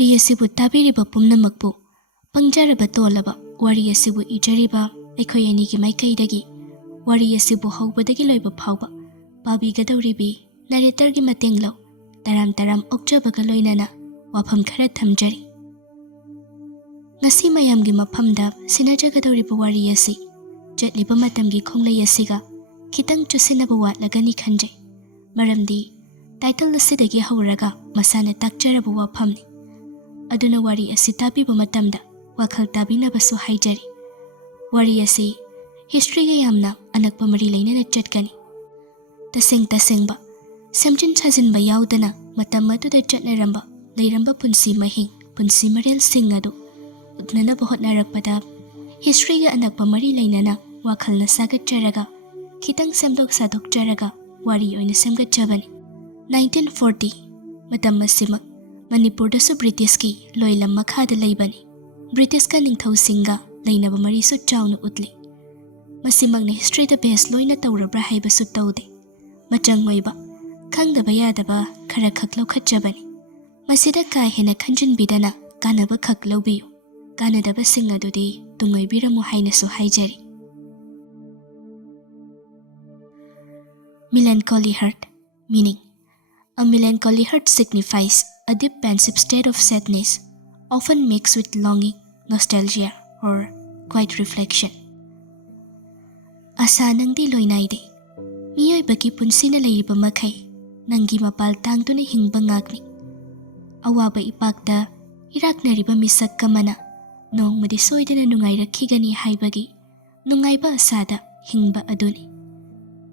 Wari asibu tabiriba pumnamakpu pangjaraba tolaba wari asibu ijariba aikhoi anigi maikaidagi wari asibu haubadagi loiba phauba pabigadawribi narratorgi matenglo taram okjabaga loinana wafam khara thamjari. Ngasi mayamgi mafamda sinajagadawriba wari asi jetliba matamgi khonglai asiga khitang chusinaba watlagani khanjai. Maramdi title asidagi hauraga masana takjaraba wafamni. Aduna wari asi tabiba matamda wakhal tabinabasu haijari. Wari asi history ga yamna anakpa mari lainana chatkani. Tasengba semjin chajinba yaudana matam aduda chatnaramba leiramba punsi mahing punsi marel sing adu utnanaba hotnarakpada history ga anakpa mari lainana wakhalna sagatjaraga khitang semdok sadokjaraga wari oina semgatjabani. 1940 matam asima Manipur dasu British ki loilam makhada laibani. British ka ningthau singa lainaba mari su chawna utli. Masimagna history da base loina tawrabra haiba su tawde. Machang moiba khangdaba yadaba khara khaklau khatjabani. Masida ka hena khanjin bidana kanaba khaklau biyu. Kanadaba singa dudi tungoi biramu haina su haijari. Melancholy heart, meaning a melancholy heart signifies a deep pensive state of sadness, often mixed with longing, nostalgia, or quiet reflection. Asa nangdi loinaide, miyoy bagi punsina layriba makhay, nanggi mapal tangtuna hingba ngagni. Awaba ipakda, iraknariba misak kamana, nong madisoyda na nungayrakhigani haibagi, nungayba asada hingba aduni.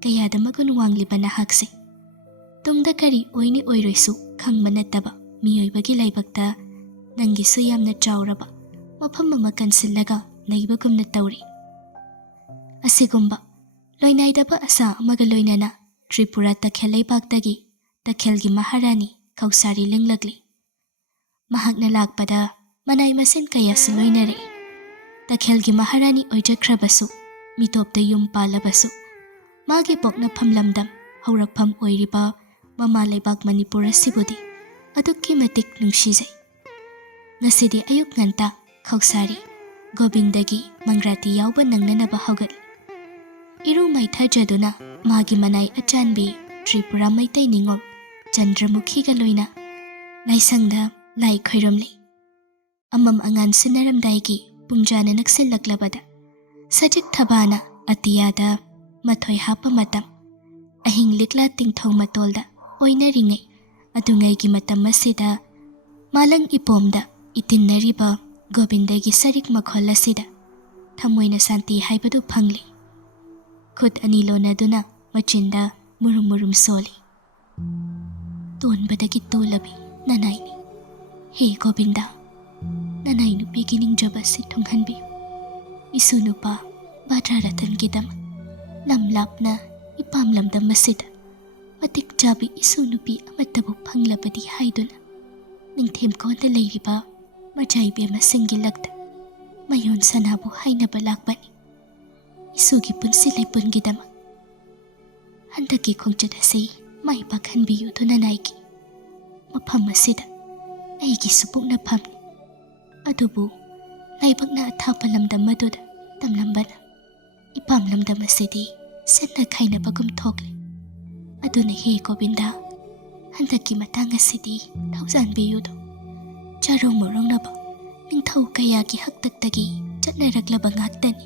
Kayada magunwangliba na hakse. Tungda kari oini oiroisu khangba nataba miyoybagi laibakta nangisu yamna chawraba mafam ama kansillaga naibagumna tawri. Asigumba loinaidaba asa amaga loinana Tripura takhel laibaktagi takhelgi maharani kausari linglagli. Mahakna lakpada manay masin kayasu loinare. Takhelgi maharani oijakrabasu mitopda yum palabasu magi pokna phamlamdam haurakpham oiriba Mama Laibak Manipur asibudi adukki matik nungsijai. Ngasidi ayuk nganta khausari Gobindagi mangrati yauba nangnanaba haugatli. Iru maithajaduna magi manai achanbi Tripura maitai Ningol Chandramukhi ga loina laisangda lai khoiromli. Amam angan sinaramdaigi pungjana naksillaklabada sajik thabana atiyada mathoi hapa matam ahing likla tingthau matolda oina ringai adungai gi matam asida malang ipomda itinnariba Gobindagi sarik makhol asida thamoina santi haibadu phangli. Khut ani lonaduna machinda murum soli. Tonbadagi tolabi nanaini. He Gobinda, nanai nupi gining jabasi thonghanbi. Isu nupa badraratan gidam lamlapna ipamlamdam masida. Matik jabi isu nupi amatabu phanglabadi haiduna. Ningthem konda leiriba majaibi ama singilagda. Mayon sanabu hainaba lakbani. Isugi punsi laipun gidama. Handaki khongchadasi mai pakhanbiyu to nanaiki. Mafam asida aigi supukna phamni. Adubu laibakna athapa lamdam maduda tamlambana. Ipamlamdam asidi senna khainabagum thokli. Aduna he Gobinda handaki matang asidi thawjanbiyudo. Charong morongnaba ningthau kayagi haktaktagi chatnaraklaba ngaktani.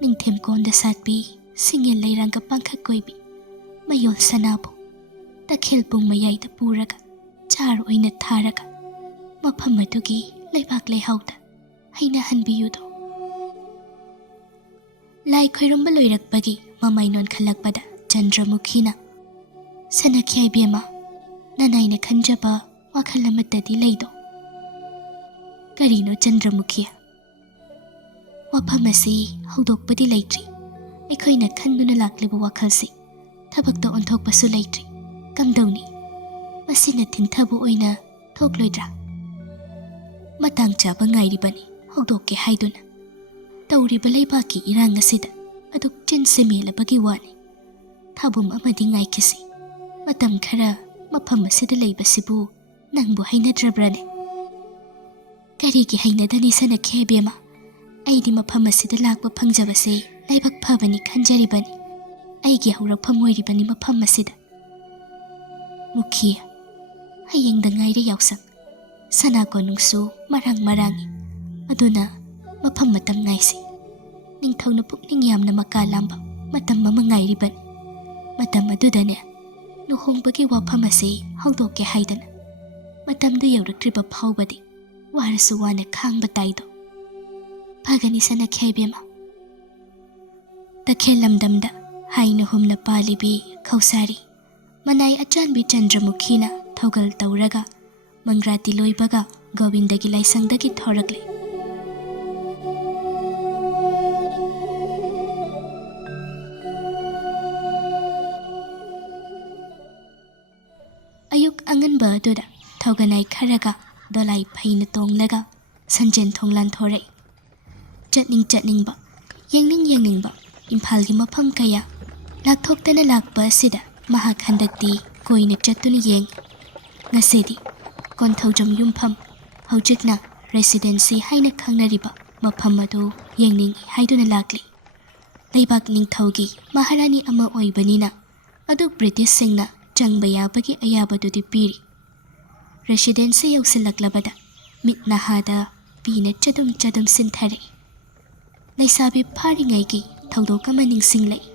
Ningthem konda satbi singil lairangga pangkhak koibi mayol sanabu takhelpung mayayda puraga char oina tharaga mafam adugi laibak leihauda haina hanbiyudo. Lai khoiromba loirakpagi mamainon khalakpada Chandramukhina Sanakyai bema nanaina khanjaba wakhal amatadi leido. Karino Chandramukhia wafam asi haudokpadi leitri. Aikhoina khanduna lakliba wakhalsi thabakta onthokpasu leitri. Kamdawni masina thinthabu oina thokloidra. Matang chaba ngairibani haudokke haiduna. Tawriba leibaki irang asida aduk chin semelabagi wani. Thabum amadi ngaikisi matam khara mafam asida leibasibu nangbu hainadrabrane. ꯀꯔꯤꯒꯤ ꯍꯩꯅꯗꯅꯤ ꯁꯅꯈꯤ ꯏꯕꯦꯝꯃ? ꯑꯩꯗꯤ ꯃꯐꯝ ꯑꯁꯤꯗ ꯂꯥꯛꯄ ꯐꯪꯖꯕꯁꯦ ꯂꯥꯏꯕꯛ ꯐꯕꯅꯤ ꯈꯟꯖꯔꯤꯕꯅꯤ. ꯑꯩꯒꯤ ꯍꯧꯔꯛꯐꯝ ꯑꯣꯏꯔꯤꯕꯅꯤ ꯃꯐꯝ ꯑꯁꯤꯗ. ꯃꯨꯈꯤ, ꯍꯌꯦꯡꯗ ꯉꯥꯏꯔꯦ ꯌꯥꯎꯁꯪ. ꯁꯅꯥ ꯀꯣꯅꯨꯡꯁꯨ ꯃꯔꯥꯡꯉꯤ. ꯑꯗꯨꯅ ꯃꯐꯝ ꯃꯇꯝ ꯉꯥꯏꯁꯤ. ꯅꯤꯡꯊꯧꯅ ꯄꯨꯛꯅꯤꯡ ꯌꯥꯝꯅ ꯃꯀꯥ ꯂꯥꯝꯕ ꯃꯇꯝ ꯑꯃ ꯉꯥꯏꯔꯤꯕꯅꯤ. ꯃꯇꯝ ꯑꯗꯨꯗꯅꯦ ꯂꯨꯍꯣꯡꯕꯒꯤ ꯋꯥꯐꯝ ꯑꯁꯤ ꯍꯧꯗꯣꯛꯀꯦ ꯍꯥꯏꯗꯅ ꯃꯇꯝꯗꯨ ꯌꯧꯔꯛꯇ꯭ꯔꯤꯕ ꯐꯥꯎꯕꯗꯤ ꯋꯥꯔꯁꯨ ꯋꯥꯅ ꯈꯥꯡꯕ ꯇꯥꯏꯗꯣ. ꯐꯒꯅꯤ ꯁꯅꯈꯤ ꯏꯕꯦꯝꯃ. ꯇꯈꯦꯜ ꯂꯝꯗꯝꯗ ꯍꯥꯏꯅ ꯍꯨꯝꯅ ꯄꯥꯜꯂꯤꯕꯤ ꯈꯧꯁꯥꯔꯤ ꯃꯅꯥꯏ ꯑꯆꯥꯟꯕꯤ ꯆꯟꯗ꯭ꯔꯃꯨꯈꯤꯅ ꯊꯧꯒꯜ ꯇꯧꯔꯒ ꯃꯪꯒ꯭ꯔꯥꯇꯤ ꯂꯣꯏꯕꯒ ꯒꯣꯕꯤꯟꯗꯒꯤ ꯂꯥꯏꯁꯪꯗꯒꯤ ꯊꯣꯔꯛꯂꯦ. ꯑꯌꯨꯛ ꯑꯉꯟꯕ ꯑꯗꯨꯗ ꯊꯧꯒꯅꯥꯏ ꯈꯔꯒ ꯗꯣꯂꯥꯏ ꯐꯩꯅ ꯇꯣꯡꯂꯒ ꯁꯟꯖꯦꯟ ꯊꯣꯡ ꯂꯥꯟꯊꯣꯔꯛꯏ. ꯆꯠꯅꯤꯡꯕ, ꯌꯦꯡꯅꯤꯡꯕ ꯏꯝꯐꯥꯜꯒꯤ ꯃꯐꯝ ꯀꯌꯥ ꯂꯥꯛꯊꯣꯛꯇꯅ ꯂꯥꯛꯄ ꯑꯁꯤꯗ ꯃꯍꯥꯛ ꯍꯟꯗꯛꯇꯤ ꯀꯣꯏꯅ ꯆꯠꯇꯨꯅ ꯌꯦꯡꯉꯤ. ꯉꯁꯤꯗꯤ ꯀꯣꯟꯊꯧꯖꯝ ꯌꯨꯝꯐꯝ, ꯍꯧꯖꯤꯛꯅ ꯔꯦꯁꯤꯗꯦꯟꯁꯤ ꯍꯥꯏꯅ ꯈꯪꯅꯔꯤꯕ ꯃꯐꯝ ꯑꯗꯨ ꯌꯦꯡꯅꯤꯡꯏ ꯍꯥꯏꯗꯨꯅ ꯂꯥꯛꯂꯤ. ꯂꯩꯕꯥꯛ ꯅꯤꯡꯊꯧꯒꯤ ꯃꯍꯥꯔꯥꯅꯤ ꯑꯃ ꯑꯣꯏꯕꯅꯤꯅ ꯑꯗꯨꯛ ꯕ꯭ꯔꯤꯇꯤꯁꯁꯤꯡꯅ ꯆꯪꯕ ꯌꯥꯕꯒꯤ ꯑꯌꯥꯕꯗꯨꯗꯤ ꯄꯤꯔꯤ. ꯔꯦꯁꯤꯗꯦꯟꯁꯤ ꯌꯧꯁꯤꯜꯂꯛꯂꯕꯗ ꯃꯤꯠ ꯅꯍꯥꯗ ꯄꯤꯅ ꯆꯗꯨꯝ ꯁꯤꯟꯊꯔꯛꯏ. ꯂꯩꯁꯥꯕꯤ ꯐꯥꯔꯤꯉꯩꯒꯤ ꯊꯧꯗꯣꯛ ꯑꯃ ꯅꯤꯡꯁꯤꯡꯂꯛꯏ.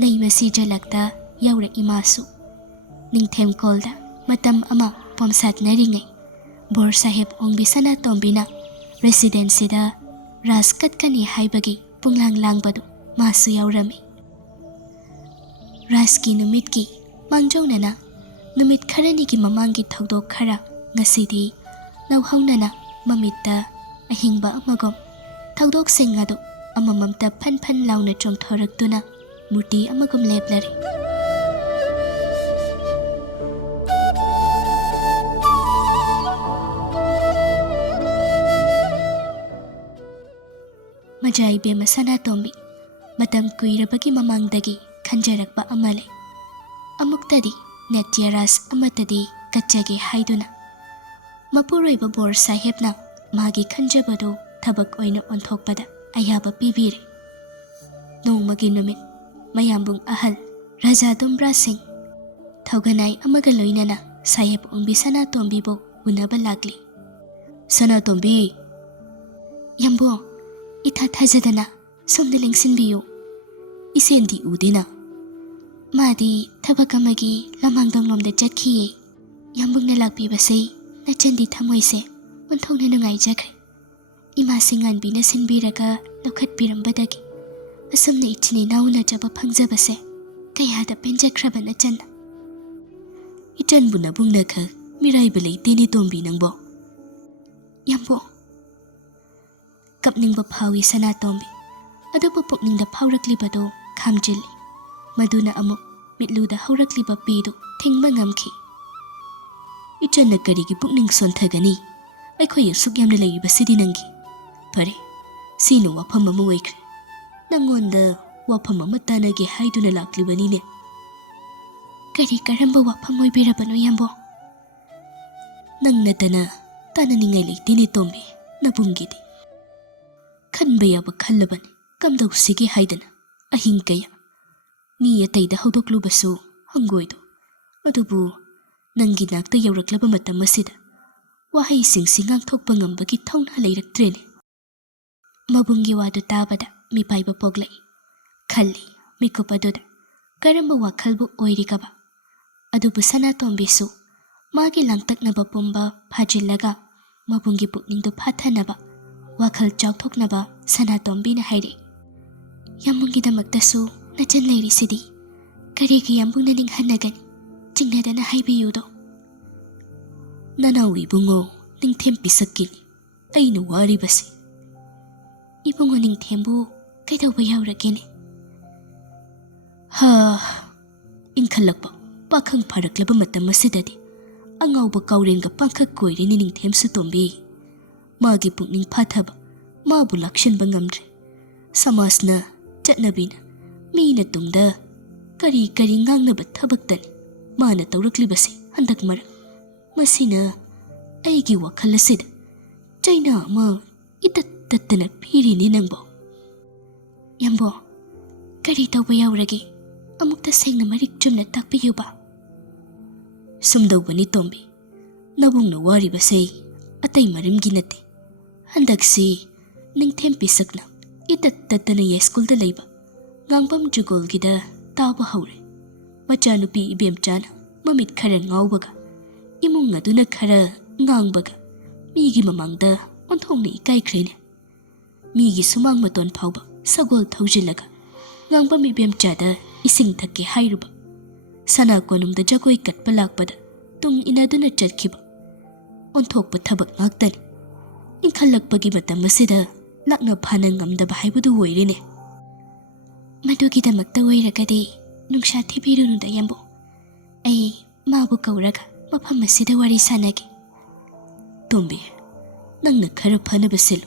ꯂꯩ ꯃꯁꯤ ꯖꯂꯛꯇ ꯌꯧꯔꯛꯏ ꯃꯥꯁꯨ. ꯅꯤꯡꯊꯦꯝꯀꯣꯜꯗ ꯃꯇꯝ ꯑꯃ ꯄꯣꯝꯁꯥꯠꯅꯔꯤꯉꯩ ꯕꯣꯔ ꯁꯥꯍꯦꯕ ꯑꯣꯡꯕꯤ ꯁꯅꯥꯇꯣꯝꯕꯤꯅ ꯔꯦꯁꯤꯗꯦꯟꯁꯤꯗ ꯔꯥꯁ ꯀꯠꯀꯅꯤ ꯍꯥꯏꯕꯒꯤ ꯄꯨꯡꯂꯥꯡ ꯂꯥꯡꯕꯗꯨ ꯃꯥꯁꯨ ꯌꯥꯎꯔꯝꯃꯤ. ꯔꯥꯁꯀꯤ ꯅꯨꯃꯤꯠꯀꯤ ꯃꯥꯡꯖꯧꯅꯅ ꯅꯨꯃꯤꯠ ꯈꯔꯅꯤꯒꯤ ꯃꯃꯥꯡꯒꯤ ꯊꯧꯗꯣꯛ ꯈꯔ ꯉꯁꯤꯗꯤ ꯅꯧꯍꯧꯅꯅ ꯃꯃꯤꯠꯇ ꯑꯍꯤꯡꯕ ꯑꯃꯒꯨꯝ ꯊꯧꯗꯣꯛꯁꯤꯡ ꯑꯗꯨ ꯑꯃꯃꯝꯇ ꯐꯟ ꯂꯥꯎꯅ ꯆꯣꯡꯊꯣꯔꯛꯇꯨꯅ ꯃꯨꯔꯇꯤ ꯑꯃꯒꯨꯝ ꯂꯦꯞꯂꯔꯤ. ꯃꯖꯥ ꯏꯕꯦꯝꯃ ꯁꯅꯥꯇꯣꯝꯕꯤ ꯃꯇꯝ ꯀꯨꯏꯔꯕꯒꯤ ꯃꯃꯥꯡꯗꯒꯤ ꯈꯟꯖꯔꯛꯄ ꯑꯃ ꯂꯩ. ꯑꯃꯨꯛꯇꯗꯤ ꯅꯦꯇ꯭ꯌ ꯔꯥꯁ ꯑꯃꯇꯗꯤ ꯀꯠꯆꯒꯦ ꯍꯥꯏꯗꯨꯅ ꯃꯄꯨꯔꯣꯏꯕ ꯕꯣꯔ ꯁꯥꯍꯦꯕꯅ ꯃꯥꯒꯤ ꯈꯟꯖꯕꯗꯨ ꯊꯕꯛ ꯑꯣꯏꯅ ꯑꯣꯟꯊꯣꯛꯄꯗ ꯑꯌꯥꯕ ꯄꯤꯕꯤꯔꯦ. ꯅꯣꯡꯃꯒꯤ ꯅꯨꯃꯤꯠ ꯃꯌꯥꯝꯕꯨꯡ ꯑꯍꯜ ꯔꯥꯖꯥ ꯗꯨꯝꯕ꯭ꯔꯥꯁꯤꯡ ꯊꯧꯒꯅꯥꯏ ꯑꯃꯒ ꯂꯣꯏꯅꯅ ꯁꯥꯍꯦꯕ ꯑꯣꯡꯕꯤ ꯁꯅꯥꯇꯣꯝꯕꯤꯕꯨ ꯎꯅꯕ ꯂꯥꯛꯂꯤ. ꯁꯅꯥꯇꯣꯝꯕꯤ, ꯌꯥꯝꯕꯣ, ꯏꯊꯥ ꯊꯥꯖꯗꯅ ꯁꯣꯝꯗ ꯂꯦꯡꯁꯤꯟꯕꯤꯌꯨ. ꯏꯁꯦꯟꯗꯤ ꯎꯗꯦꯅ. ꯃꯥꯗꯤ ꯊꯕꯛ ꯑꯃꯒꯤ ꯂꯃꯥꯡꯗꯣꯡꯂꯣꯝꯗ ꯆꯠꯈꯤꯌꯦ. ꯌꯥꯝꯕꯨꯡꯅ ꯂꯥꯛꯄꯤꯕꯁꯦ ꯅꯆꯟꯗꯤ ꯊꯃꯣꯏꯁꯦ ꯑꯣꯟꯊꯣꯛꯅ ꯅꯨꯡꯉꯥꯏꯖꯈ꯭ꯔꯦ. ꯏꯃꯥꯁꯤ ꯉꯥꯟꯕꯤꯅ ꯁꯤꯟꯕꯤꯔꯒ ꯂꯧꯈꯠꯄꯤꯔꯝꯕꯗꯒꯤ ꯑꯁꯨꯝꯅ ꯏꯆꯤꯟ ꯏꯅꯥꯎ ꯎꯅꯖꯕ ꯐꯪꯖꯕꯁꯦ ꯀꯌꯥꯗ ꯄꯦꯟꯖꯈ꯭ꯔꯕ ꯅꯆꯟꯅ. ꯏꯆꯟꯕꯨ ꯅꯕꯨꯡꯅ ꯈꯛ ꯃꯤꯔꯥꯏꯕ ꯂꯩꯇꯦꯅꯦ ꯇꯣꯝꯕꯤ ꯅꯪꯕꯣ. ꯌꯥꯝꯕꯣ, ꯀꯞꯅꯤꯡꯕ ꯐꯥꯎꯏ ꯁꯅꯥꯇꯣꯝꯕꯤ. ꯑꯗꯨꯕꯨ ꯄꯨꯛꯅꯤꯡꯗ ꯐꯥꯎꯔꯛꯂꯤꯕꯗꯨ ꯈꯥꯝꯖꯤꯜꯂꯤ. ꯃꯗꯨꯅ ꯑꯃꯨꯛ ꯃꯤꯠꯂꯨꯗ ꯍꯧꯔꯛꯂꯤꯕ ꯄꯤꯗꯨ ꯊꯤꯡꯕ ꯉꯝꯈꯤ. ꯏꯆꯟꯅ ꯀꯔꯤꯒꯤ ꯄꯨꯛꯅꯤꯡ ꯁꯣꯟꯊꯒꯅꯤ? ꯑꯩꯈꯣꯏ ꯑꯁꯨꯛ ꯌꯥꯝꯅ ꯂꯩꯔꯤꯕꯁꯤꯗꯤ ꯅꯪꯒꯤ. ꯐꯔꯦ, ꯁꯤꯅ ꯋꯥꯐꯝ ꯑꯃ ꯑꯣꯏꯈ꯭ꯔꯦ. ꯅꯪꯉꯣꯟꯗ ꯋꯥꯐꯝ ꯑꯃ ꯇꯥꯟꯅꯒꯦ ꯍꯥꯏꯗꯨꯅ ꯂꯥꯛꯂꯤꯕꯅꯤꯅꯦ. ꯀꯔꯝꯕ ꯋꯥꯐꯝ ꯑꯣꯏꯕꯤꯔꯕꯅꯣ ꯌꯥꯝꯕꯣ? ꯅꯪ ꯅꯠꯇꯅ ꯇꯥꯟꯅꯅꯤꯡꯉꯥꯏ ꯂꯩꯇꯦꯅꯦ ꯇꯣꯝꯕꯤ ꯅꯕꯨꯡꯒꯤꯗꯤ. ꯈꯟꯕ ꯌꯥꯕ ꯈꯜꯂꯕꯅꯤ ꯀꯝꯗꯧꯁꯤꯒꯦ ꯍꯥꯏꯗꯅ ꯑꯍꯤꯡ ꯀꯌꯥ ꯃꯤ ꯑꯇꯩꯗ ꯍꯧꯗꯣꯛꯂꯨꯕꯁꯨ ꯍꯪꯒꯣꯏꯗꯣ. ꯑꯗꯨꯕꯨ ꯅꯪꯒꯤ ꯅꯥꯛꯇ ꯌꯧꯔꯛꯂꯕ ꯃꯇꯝ ꯑꯁꯤꯗ ꯋꯥꯍꯩꯁꯤꯡꯁꯤ ꯉꯥꯡꯊꯣꯛꯄ ꯉꯝꯕꯒꯤ ꯊꯧꯅꯥ ꯂꯩꯔꯛꯇ꯭ꯔꯦꯅꯦ. ꯃꯕꯨꯡꯒꯤ ꯋꯥꯗꯨ ꯇꯥꯕꯗ ꯃꯤꯄꯥꯏꯕ ꯄꯣꯛꯂꯛꯏ. ꯈꯜꯂꯤ ꯃꯤꯀꯨꯞ ꯑꯗꯨꯗ ꯀꯔꯝꯕ ꯋꯥꯈꯜꯕꯨ ꯑꯣꯏꯔꯤꯒꯕ. ꯑꯗꯨꯕꯨ ꯁꯅꯥꯇꯣꯝꯕꯤꯁꯨ ꯃꯥꯒꯤ ꯂꯥꯡꯇꯛꯅꯕ ꯄꯨꯝꯕ ꯐꯥꯖꯤꯜꯂꯒ ꯃꯕꯨꯡꯒꯤ ꯄꯨꯛꯅꯤꯡꯗꯨ ꯐꯥꯊꯅꯕ, ꯋꯥꯈꯜ ꯆꯥꯎꯊꯣꯛꯅꯕ ꯁꯅꯥꯇꯣꯝꯕꯤꯅ ꯍꯥꯏꯔꯛꯏ. ꯌꯥꯝꯕꯨꯡꯒꯤꯗꯃꯛꯇꯁꯨ ꯅꯆꯟ ꯂꯩꯔꯤꯁꯤꯗꯤ ꯀꯔꯤꯒꯤ ꯌꯥꯝꯕꯨꯡꯅ ꯅꯤꯡꯍꯟꯅꯒꯅꯤ? ꯆꯤꯡꯅꯗꯅ ꯍꯥꯏꯕꯤꯌꯨꯗꯣ. ꯅꯅꯥꯎ ꯏꯕꯨꯡꯉꯣ ꯅꯤꯡꯊꯦꯝ ꯄꯤꯁꯛꯀꯤꯅꯤ ꯑꯩꯅ ꯋꯥꯔꯤꯕꯁꯤ. ꯏꯕꯨꯡꯉꯣ ꯅꯤꯡꯊꯦꯝꯕꯨ ꯀꯩꯗꯧꯕ ꯌꯥꯎꯔꯒꯦꯅꯦ? ꯏꯟꯈꯠꯂꯛꯄ ꯄꯥꯈꯪ ꯐꯥꯔꯛꯂꯕ ꯃꯇꯝ ꯑꯁꯤꯗꯗꯤ ꯑꯉꯥꯎꯕ ꯀꯥꯎꯔꯦꯟꯒ ꯄꯥꯡꯈꯛ ꯀꯣꯏꯔꯤꯅꯤ ꯅꯤꯡꯊꯦꯝꯁꯨ ꯇꯣꯝꯕꯤ. ꯃꯥꯒꯤ ꯄꯨꯛꯅꯤꯡ ꯐꯥꯊꯕ ꯃꯥꯕꯨ ꯂꯥꯛꯁꯤꯟꯕ ꯉꯝꯗ꯭ꯔꯦ. ꯁꯃꯥꯖꯅ, ꯆꯠꯅꯕꯤꯅ, ꯃꯤꯅ ꯇꯨꯡꯗ ꯀꯔꯤ ꯉꯥꯡꯅꯕ ꯊꯕꯛꯇꯅꯤ ꯃꯥꯅ ꯇꯧꯔꯛꯂꯤꯕꯁꯤ ꯍꯟꯗꯛ ꯃꯔꯛ. ꯃꯁꯤꯅ ꯑꯩꯒꯤ ꯋꯥꯈꯜ ꯑꯁꯤꯗ China ama itatatana pirini nangbo. Yambo, kari tawba yaurage amukta sengna marik chumna takpiyu ba. Sumdawba ni Tombi, nabungna wariba say atay marimgi nate. Handagsi ningthem pisakna itatatana yeskul da layba. Ngangbam jugol gida tawba haure. Machanupi ibemchana mamit khara ngawbaga. Imung aduna khara ngangbaga. Migi mamangda onthongna ikaikrene. Migi sumang maton phawba sagol thaujilaga. Ngangbam ibemchada ising thakke hairuba. Sana konumda jagoi katpa lakpada tung inaduna chatkiba. Onthokpa thabak ngaktani. Inkhalakpagi matam asida lakna phana ngamdaba haibudu oirene. Madugidamakta oiragadi nungsa thibirununda yambo. Ai mabu kauraga mafam asida wari sanage. Tombi, nangna khara phanaba silu.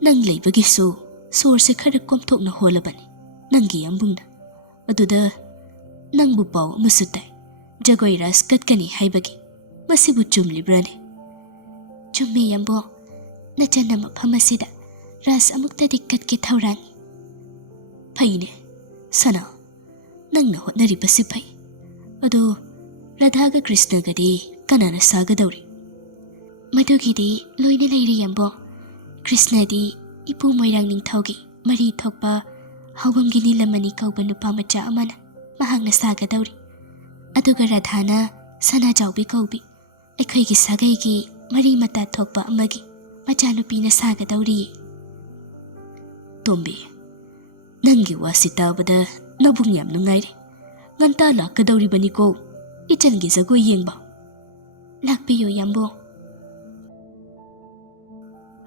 Nang leibagisu source khara komthokna holabani. Nangi yambungna. Aduda nangbu paw masutai. Jagoi Raas katkani haibagi. Masibu chumlibrane. Chummi yambo. Nachana mafam asida Raas amuktadi katki thaurangi. Phaine, sana, nangna hotnaribasi phai. Ado Radhaga Krishna gadi kanana sagadawri. Madugidi loina lairi yambo. Krishna di ipu moirang ningthaugi mari thokpa hawamgi nilamani kauba nupa macha amana mahangna sagadawri. Aduga Radhana sana jawbi kaubi. Aikhoigi sagaigi mari mata thokpa amagi machanupina sagadawri. Tombi, nangi wasi tabada nabung yam nungaire. Nganta lakadawribani ko. Ichangi zagoy yengba. Lakpiyo yambo.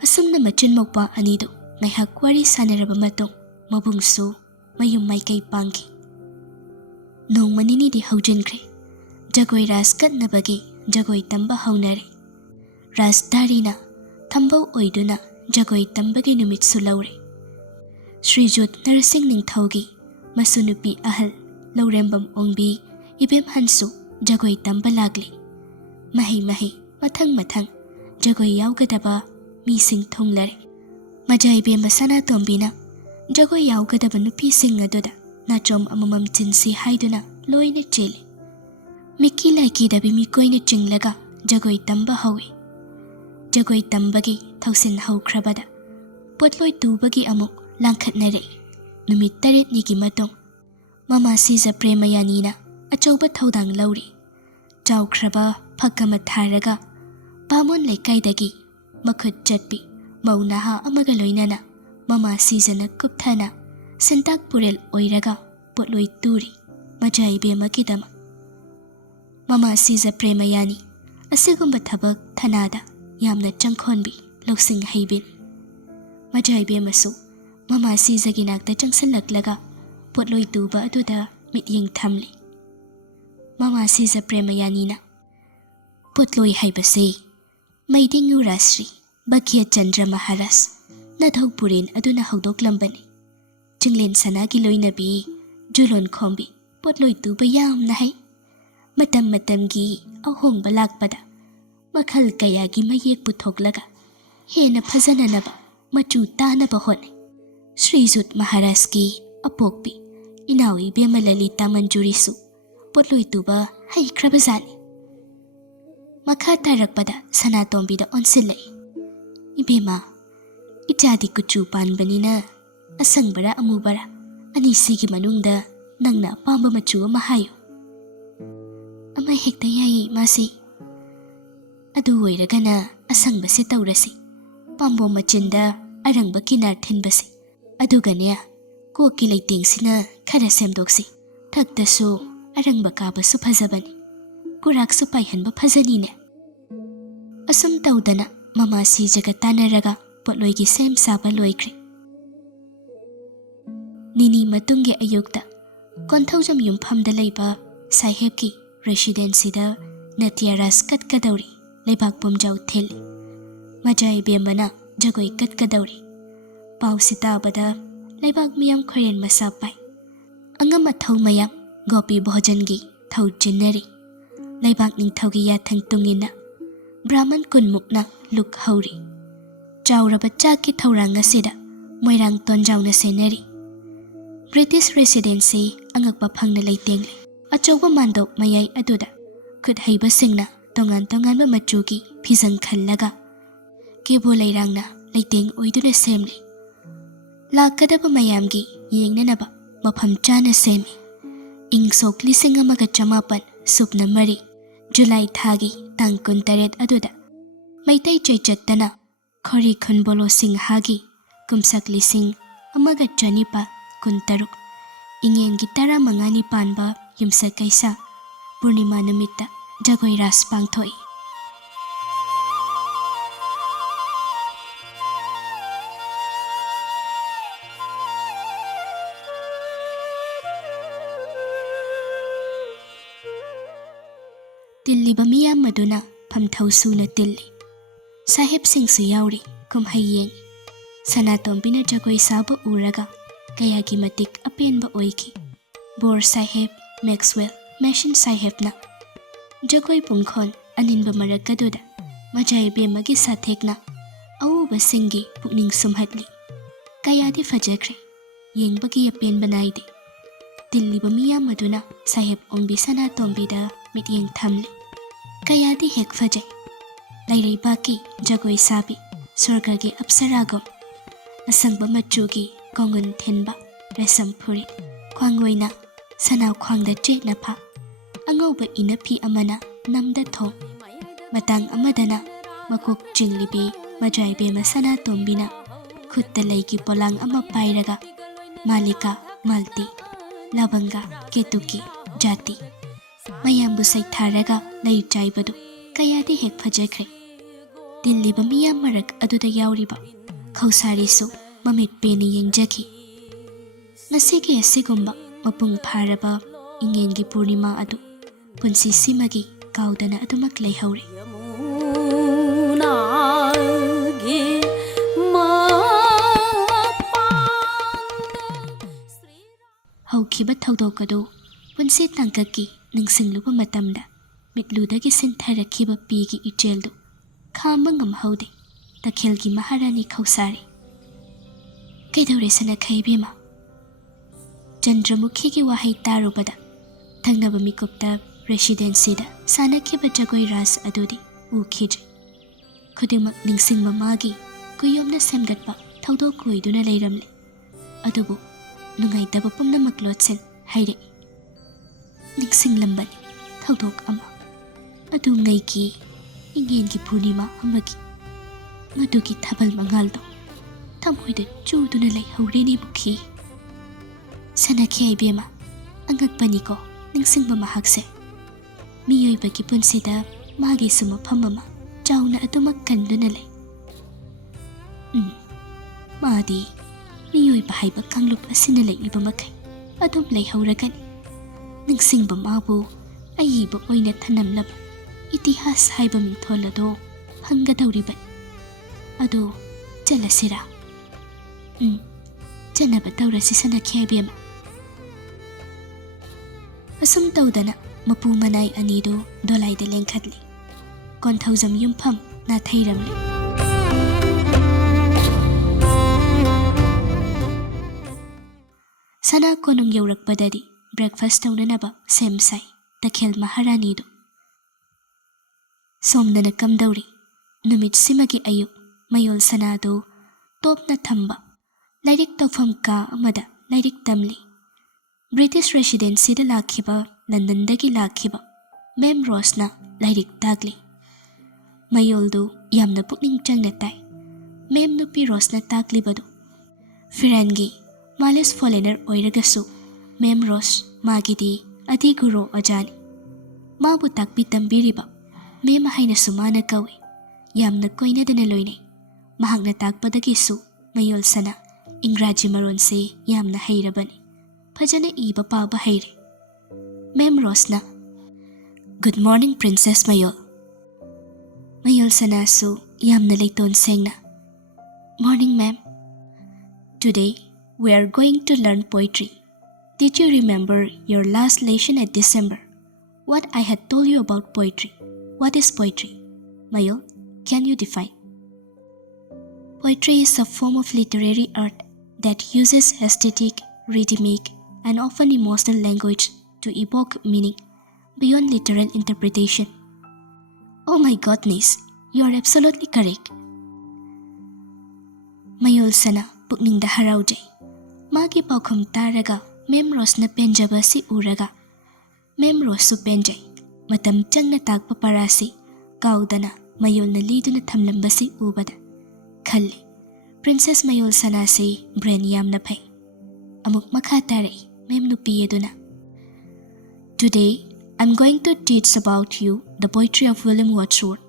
Asumna machin mokpa anido ngaihak wari sanaraba matong mabungso mayum maikay pangki. Nung manini di haujinkre. Jagoy Raas katnabagi jagoy tamba haunare. Raas darina tambaw oiduna jagoy tambagi numit sulawre. Srijut Narsing Ningthaugi masunupi ahal laurembam ongbi ibem hansu jagoy tamba lagli. Mahi mathang jagoy yawgadaba mising thonglare. Majay bemba sana tombina jagoy yawgadaba nupi sing adoda Nachom amamam chinsi haiduna loina chele. Miki laiki dabi mikoina chinglaga jagoy tamba hawe. Jagoy tambagi thausin haukrabada potloy tubagi amuk langkhatnare. Numit tarit nigi matong Mama Siza Premayani Chaoba Thiyam lauri. Chawkraba phakama tharaga Bamon lekaidagi makhut chatpi maunaha amaga loinana Mama Siza na kupthana Sentak purel oiraga potloi turi majai bema kidama. Mama Siza Premayani asigumba thabak thanada yamna changkhonbi loksing haibin. Majai bema su Mama Siza ginakta changsanlaklaga potloi tuba aduda mityeng thamli. Mama Siza Premayani potloi haibase maidingu Rasri Bhagya Chandra Maharaj nadhaw purin aduna hawdoklambani. Jinglen sanagi loinabi julon khombi potloi tuba yam nahay. Matamgi ahong balakpada makhal kayagi mayek puthoklaga hena phazananaba machu tanaba hone. Srijut Maharaj ki apokpi inawi Bemalali Manjurisu potloi tuba haikrabazani. Makha tarakpada Sanatombida onsilai. Ibema ijadi kuchu panbanina asangbara amubara anisigi manungda nangna pamba machu amahayo. Ama hekta yai masi. Adu oiragana asangbase taurasi. Pambo machinda arangba kinar thinbasi. Aduganya koki laitingssina khara semdoksi. Thaktasu arangba kabasu phazabani. Kuraksu paihanba phazanine. Asum tawdana Mama Sizaga tanaraga potloigi sem saba loikre. Nini matungi ayukta konthaujam yumphamda laiba Sahebki Residence da Natya Raas katkadawri leibak pumjaw thil. Majay bembana jagoy katkadawri. Pausita bada leibak miyam khoren masapay. Angam athaw mayam gopi bhojangi thaw jinnari. Leibak ningthawgi yathang tungina Brahman kunmukna luk hauri. ꯆꯥꯎꯔꯕ ꯆꯥꯛꯀꯤ ꯊꯧꯔꯥꯡ ꯑꯁꯤꯗ ꯃꯣꯏꯔꯥꯡ ꯇꯣꯟꯖꯥꯎꯅ ꯁꯦꯟꯅꯔꯤ꯫ British residency ꯑꯉꯛꯄ ꯐꯪꯅ ꯂꯩꯇꯦꯡꯂꯤ꯫ ꯑꯆꯧꯕ ꯃꯥꯟꯗꯣꯞ ꯃꯌꯥꯏ ꯑꯗꯨꯗ ꯈꯨꯠ ꯍꯩꯕꯁꯤꯡꯅ ꯇꯣꯉꯥꯟ ꯇꯣꯉꯥꯟꯕ ꯃꯆꯨꯒꯤ ꯐꯤꯖꯪ ꯈꯜꯂꯒ ꯀꯦꯕꯣ ꯂꯩꯔꯥꯡꯅ ꯂꯩꯇꯦꯡ ꯑꯣꯏꯗꯨꯅ ꯁꯦꯝꯂꯤ꯫ ꯂꯥꯛꯀꯗꯕ ꯃꯌꯥꯝꯒꯤ ꯌꯦꯡꯅꯅꯕ ꯃꯐꯝ ꯆꯥꯅ ꯁꯦꯝꯃꯤ꯫ ꯏꯪ ꯁꯣꯛ 1904 ꯖꯨꯂꯥꯏ ꯊꯥꯒꯤ ꯇꯥꯡ 19 ꯑꯗꯨꯗ ꯃꯩꯇꯩ ꯆꯩꯆꯠꯇꯅ ꯈꯣꯔꯤ ꯈꯨꯟꯕꯣꯂꯣ ꯁꯤꯡꯍꯥꯒꯤ ꯀꯨꯝꯁꯛ 1916 ꯏꯉꯦꯟꯒꯤ 15ꯅꯤ ꯄꯥꯟꯕ ꯌꯨꯝꯁꯀꯩꯁ ꯄꯨꯔꯅꯤꯃꯥ ꯅꯨꯃꯤꯠꯇ ꯖꯒꯣꯏ ꯔꯥꯁ ꯄꯥꯡꯊꯣꯛꯏ꯫ ꯇꯤꯜꯂꯤꯕ ꯃꯤꯌꯥꯝ ꯑꯗꯨꯅ ꯐꯝꯊꯧ ꯁꯨꯅ ꯇꯤꯜꯂꯤ꯫ ꯁꯥꯍꯦꯕꯁꯤꯡꯁꯨ ꯌꯥꯎꯔꯤ, ꯀꯨꯝꯍꯩ ꯌꯦꯡꯉꯤ꯫ ꯁꯅꯥꯇꯣꯝꯕꯤꯅ ꯖꯒꯣꯏ ꯁꯥꯕ ꯎꯔꯒ ꯀꯌꯥꯒꯤ ꯃꯇꯤꯛ ꯑꯄꯦꯟꯕ ꯑꯣꯏꯈꯤ꯫ ꯕꯣꯔ ꯁꯥꯍꯦꯕ, ꯃꯦꯛꯁꯋꯦꯜ, ꯃꯦꯁꯟ ꯁꯥꯍꯦꯕꯅ ꯖꯒꯣꯏ ꯄꯨꯡꯈꯣꯟ ꯑꯅꯤꯟꯕ ꯃꯔꯛ ꯑꯗꯨꯗ ꯃꯖꯥꯏꯕꯦꯝꯃꯒꯤ ꯁꯥꯊꯦꯛꯅ ꯑꯎꯕꯁꯤꯡꯒꯤ ꯄꯨꯛꯅꯤꯡ ꯁꯨꯝꯍꯠꯂꯤ꯫ ꯀꯌꯥꯗꯤ ꯐꯖꯈ꯭ꯔꯦ, ꯌꯦꯡꯕꯒꯤ ꯑꯄꯦꯟꯕ ꯅꯥꯏꯗꯦ꯫ ꯇꯤꯜꯂꯤꯕ ꯃꯤꯌꯥꯝ ꯑꯗꯨꯅ ꯁꯥꯍꯦꯕ ꯑꯣꯡꯕꯤ ꯁꯅꯥꯇꯣꯝꯕꯤꯗ ꯃꯤꯠꯌꯦꯡ ꯊꯝꯂꯤ꯫ ꯀꯌꯥꯗꯤ ꯍꯦꯛ ꯐꯖꯩ, ꯂꯩꯔꯩꯕꯥꯛꯀꯤ ꯖꯒꯣꯏ ꯁꯥꯕꯤ ꯁ꯭ꯋꯔꯒꯒꯤ ꯑꯞꯁꯔꯥꯒꯨꯝ꯫ ꯑꯁꯪꯕ ꯃꯆꯨꯒꯤ ꯀꯣꯡꯒꯨꯟ ꯊꯤꯟꯕ ꯔꯦꯁꯝ ꯐꯨꯔꯤꯠ, ꯈ꯭ꯋꯥꯡꯋꯣꯏꯅ ꯁꯅꯥ ꯈ꯭ꯋꯥꯡꯗ ꯆꯦꯠꯅꯐꯥ, ꯑꯉꯧꯕ ꯏꯅꯐꯤ ꯑꯃꯅ ꯅꯝꯗ ꯊꯣꯡ, ꯃꯇꯥꯡ ꯑꯃꯗꯅ ꯃꯀꯣꯛ ꯆꯤꯡꯂꯤꯕꯤ ꯃꯖꯥꯏꯕꯦꯝꯃ ꯁꯅꯥꯇꯣꯝꯕꯤꯅ ꯈꯨꯠꯇ ꯂꯩꯒꯤ ꯄꯣꯂꯥꯡ ꯑꯃ ꯄꯥꯏꯔꯒ ꯃꯥꯂꯤꯀꯥ, ꯃꯥꯜꯇꯤ, ꯂꯕꯪꯒ, ꯀꯦꯇꯨꯀꯤ, ꯖꯥꯇꯤ ꯃꯌꯥꯝꯕꯨ ꯁꯩꯊꯥꯔꯒ ꯂꯩ ꯆꯥꯏꯕꯗꯨ ꯀꯌꯥꯗꯤ ꯍꯦꯛ ꯐꯖꯈ꯭ꯔꯦ꯫ ꯇꯤꯜꯂꯤꯕ ꯃꯤꯌꯥꯝ ꯃꯔꯛ ꯑꯗꯨꯗ ꯌꯥꯎꯔꯤꯕ ꯈꯧꯁꯥꯔꯤꯁꯨ ꯃꯃꯤꯠ ꯄꯦꯟꯅ ꯌꯦꯡꯖꯈꯤ꯫ ꯉꯁꯤꯒꯤ ꯑꯁꯤꯒꯨꯝꯕ ꯃꯄꯨꯡ ꯐꯥꯔꯕ ꯏꯉꯦꯟꯒꯤ ꯄꯨꯔꯅꯤꯃꯥ ꯑꯗꯨ ꯄꯨꯟꯁꯤꯁꯤꯃꯒꯤ ꯀꯥꯎꯗꯅ ꯑꯗꯨꯃꯛ ꯂꯩꯍꯧꯔꯦ꯫ ꯍꯧꯈꯤꯕ ꯊꯧꯗꯣꯛ ꯑꯗꯨ ꯄꯨꯟꯁꯤ ꯇꯥꯡꯀꯛꯀꯤ ꯅꯤꯡꯁꯤꯡꯂꯨꯕ ꯃꯇꯝꯗ ꯃꯤꯠꯂꯨꯗꯒꯤ ꯁꯤꯟꯊꯔꯛꯈꯤꯕ ꯄꯤꯒꯤ ꯏꯆꯦꯜꯗꯨ ꯈꯥꯝꯕ ꯉꯝꯍꯧꯗꯦ꯫ ꯇꯈꯦꯜꯒꯤ ꯃꯍꯥꯔꯥꯅꯤ ꯈꯧꯁꯥꯔꯤ꯫ ꯀꯩꯗꯧꯔꯦ ꯁꯅꯈꯩꯕꯦꯝꯃ? ꯆꯟꯗ꯭ꯔꯃꯨꯈꯤꯒꯤ ꯋꯥꯍꯩ ꯇꯥꯔꯨꯕꯗ ꯊꯪꯅꯕ ꯃꯤꯀꯨꯞꯇ ꯔꯦꯁꯤꯗꯦꯟꯁꯤꯗ ꯁꯥꯟꯅꯈꯤꯕ ꯖꯒꯣꯏ ꯔꯥꯁ ꯑꯗꯨꯗꯤ ꯎꯈꯤꯗ꯭ꯔꯦ꯫ ꯈꯨꯗꯤꯡꯃꯛ ꯅꯤꯡꯁꯤꯡꯕ ꯃꯥꯒꯤ ꯀꯨꯌꯣꯝꯅ ꯁꯦꯝꯒꯠꯄ ꯊꯧꯗꯣꯛ ꯀꯣꯏꯗꯨꯅ ꯂꯩꯔꯝꯂꯦ꯫ ꯑꯗꯨꯕꯨ ꯅꯨꯡꯉꯥꯏꯇꯕ ꯄꯨꯝꯅꯃꯛ ꯂꯣꯠꯁꯤꯟ ꯍꯥꯏꯔꯛꯏ꯫ ꯅꯤꯡꯁꯤꯡꯂꯝꯕꯅꯤ ꯊꯧꯗꯣꯛ ꯑꯃ, ꯑꯗꯨ ꯉꯩꯒꯤ ꯏꯉꯦꯟꯒꯤ ꯄꯨꯔꯅꯤꯃꯥ ꯑꯃꯒꯤ ꯃꯗꯨꯒꯤ ꯊꯥꯕꯜ ꯃꯉꯥꯜꯗꯣ ꯊꯃꯣꯏꯗ ꯆꯨꯗꯨꯅ ꯂꯩꯍꯧꯔꯦꯅꯦ ꯃꯨꯈꯤ꯫ ꯁꯅꯈꯩꯕꯦꯝꯃ, ꯑꯉꯛꯄꯅꯤꯀꯣ ꯅꯤꯡꯁꯤꯡꯕ ꯃꯍꯥꯛꯁꯦ꯫ ꯃꯤꯑꯣꯏꯕꯒꯤ ꯄꯨꯟꯁꯤꯗ ꯃꯥꯒꯤꯁꯨ ꯃꯐꯝ ꯑꯃ ꯆꯥꯎꯅ ꯑꯗꯨꯃꯛ ꯀꯟꯗꯨꯅ ꯂꯩ꯫ ꯃꯥꯗꯤ ꯃꯤꯑꯣꯏꯕ ꯍꯥꯏꯕ ꯀꯥꯡꯂꯨꯞ ꯑꯁꯤꯅ ꯂꯩꯔꯤꯕ ꯃꯈꯩ ꯑꯗꯨꯝ ꯂꯩꯍꯧꯔꯒꯅꯤ꯫ ꯅꯤꯡꯁꯤꯡꯕ ꯃꯥꯕꯨ ꯑꯏꯕ ꯑꯣꯏꯅ ꯊꯅꯝꯂꯕ ꯏꯇꯤꯍꯥꯁ ꯍꯥꯏꯕ ꯃꯤꯡꯊꯣꯜ ꯑꯗꯣ ꯐꯪꯒꯗꯧꯔꯤꯕꯅꯤ꯫ ꯑꯗꯣ ꯆꯠꯂꯁꯤꯔꯥ? ꯆꯠꯅꯕ ꯇꯧꯔꯁꯤ ꯁꯅꯈꯩꯕꯦꯝꯃ꯫ ꯑꯁꯨꯝ ꯇꯧꯗꯅ ꯃꯄꯨ ꯃꯅꯥꯏ ꯑꯅꯤꯗꯨ ꯗꯣꯂꯥꯏꯗ ꯂꯦꯡꯈꯠꯂꯤ꯫ ꯀꯣꯟꯊꯧꯖꯝ ꯌꯨꯝꯐꯝ ꯅꯥꯊꯩꯔꯝꯂꯤ꯫ ꯁꯅꯥ ꯀꯣꯅꯨꯡ ꯌꯧꯔꯛꯄꯗꯗꯤ ꯕ꯭ꯔꯦꯛꯐꯥꯁ ꯇꯧꯅꯅꯕ ꯁꯦꯝ ꯁꯥꯏ ꯇꯈꯦꯜ ꯃꯍꯥꯔꯥꯅꯤꯗꯨ꯫ ꯁꯣꯝꯗꯅ ꯀꯝꯗꯧꯔꯤ? ꯅꯨꯃꯤꯠꯁꯤꯃꯒꯤ ꯑꯌꯨꯛ ꯃꯌꯣꯜ ꯁꯅꯥꯗꯨ ꯇꯣꯞꯅ ꯊꯝꯕ ꯂꯥꯏꯔꯤꯛ ꯇꯧꯐꯝ ꯀꯥ ꯑꯃꯗ ꯂꯥꯏꯔꯤꯛ ꯇꯝꯂꯤ꯫ ꯕ꯭ꯔꯤꯇꯤꯁ ꯔꯦꯁꯤꯗꯦꯟꯁꯤꯗ ꯂꯥꯛꯈꯤꯕ ꯂꯟꯗꯟꯗꯒꯤ ꯂꯥꯛꯈꯤꯕ ꯃꯦꯝ ꯔꯣꯁꯅ ꯂꯥꯏꯔꯤꯛ ꯇꯥꯛꯂꯤ꯫ ꯃꯌꯣꯜꯗꯨ ꯌꯥꯝꯅ ꯄꯨꯛꯅꯤꯡ ꯆꯪꯅ ꯇꯥꯏ꯫ ꯃꯦꯝ ꯅꯨꯄꯤ ꯔꯣꯁꯅ ꯇꯥꯛꯂꯤꯕꯗꯨ ꯐꯤꯔꯥꯟꯒꯤ ꯃꯥꯂꯦꯁ ꯐꯣꯂꯦꯅꯔ ꯑꯣꯏꯔꯒꯁꯨ ꯃꯦꯝ ꯔꯣꯁ ꯃꯥꯒꯤꯗꯤ ꯑꯗꯤ ꯒꯨꯔꯨ ꯑꯣꯖꯥꯅꯤ꯫ ꯃꯥꯕꯨ ꯇꯥꯛꯄꯤ ꯇꯝꯕꯤꯔꯤꯕ ꯃꯦꯝ ꯍꯥꯏꯅꯁꯨ ꯃꯥꯅ ꯀꯧꯏ꯫ ꯌꯥꯝꯅ ꯀꯣꯏꯅꯗꯅ ꯂꯣꯏꯅꯩ꯫ ꯃꯍꯥꯛꯅ ꯇꯥꯛꯄꯗꯒꯤꯁꯨ ꯃꯌꯣꯜ ꯁꯅꯥ ꯏꯪꯒ꯭ꯔꯥꯖꯤ ꯃꯔꯣꯟꯁꯦ ꯌꯥꯝꯅ ꯍꯩꯔꯕꯅꯤ꯫ ꯐꯖꯅ ꯏꯕ ꯄꯥꯕ ꯍꯩꯔꯦ꯫ ꯃꯦꯝ ꯔꯣꯁꯅ "ꯒꯨꯗ ꯃꯣꯔꯅꯤꯡ ꯄ꯭ꯔꯤꯟꯁꯦꯁ ꯃꯌꯣꯜ." ꯃꯌꯣꯜ ꯁꯅꯥꯁꯨ ꯌꯥꯝꯅ ꯂꯩꯇꯣꯟ ꯁꯦꯡꯅ "morning ma'am. Today we are going to learn poetry. Did you remember your last lesson at December? What I had told you about poetry? What is poetry? Mayol, can you define?" Poetry is a form of literary art that uses aesthetic, rhythmic, and often emotional language to evoke meaning beyond literal interpretation. Oh my goodness, you are absolutely correct. Mayol sana pukningda haraujay. Magi paukham taraga Mem Rosna penjaba si uraga. Mem Rosu penjay. Matam changna tagpa parasi. Kaudana mayol na liduna thamlamba si ubada. Khalli. Princess Mayol sana si brain yam na pay. Amuk makataray Mem nupiyeduna. Today, I'm going to teach about you the poetry of William Wordsworth.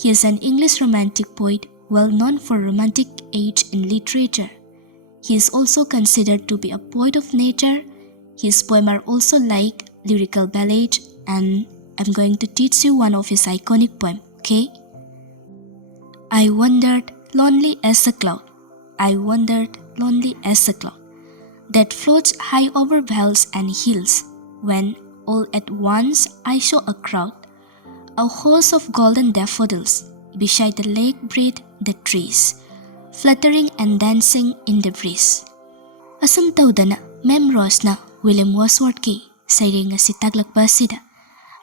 He is an English romantic poet well known for romantic age in literature. He is also considered to be a poet of nature. His poems are also like lyrical ballads, and I'm going to teach you one of his iconic poems, okay? I wandered lonely as a cloud. I wandered lonely as a cloud that floats high over vales and hills, when all at once I saw a crowd, a host of golden daffodils, beside the lake breathed the trees, fluttering and dancing in the breeze. Asum tawdana Mem Rosna William Wordsworth ki sayring si taglakba sida.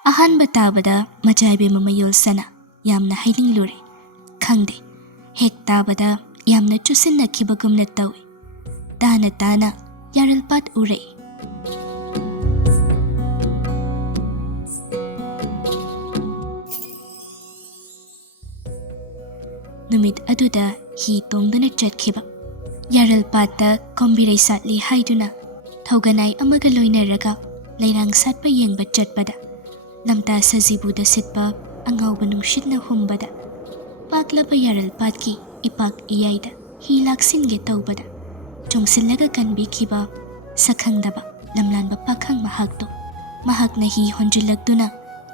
Ahan batabada majaybe mamayol sana yamna hailing lure. Khangde hek tabada yamna chusin na kibagum na tawi. Dana dana yaralpat ure. Numit aduda hi tongduna chatkhiba. Yaral pata kombiray satli haiduna. Thauganay amaga loinaraga layrang satpa yengba chatpada. Lamta sa zibuda sitpa angawba nungshid na humbada. Paglaba yaral patki ipak iyayda hilaksin ge taubada. Chongsilaga kanbi kiba sakhangdaba lamlanba pakhang mahagto. Mahag na hi honjilagduna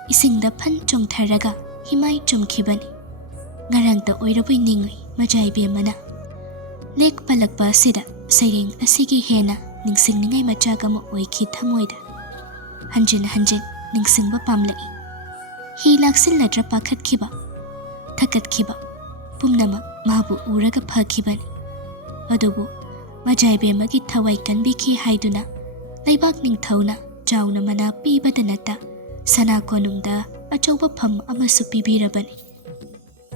isingda pan chongtharaga himay chumkhibani. Ngarangta oiraboy ningoy majaybe mana. Lek palagpa sida sayring asigi hena ningsingningay machaga mo oikhi thamoida. Hanjin ningsingba pamlai. Hilaksin ladra pakhat kiba. Thakat kiba. Pumnama mabu uraga phakibani. Adubu majaybe magi thawai kanbi ki haiduna. Laibak ningthauna chauna mana pibada nata. Sana konungda achauba pham amasu pibirabani.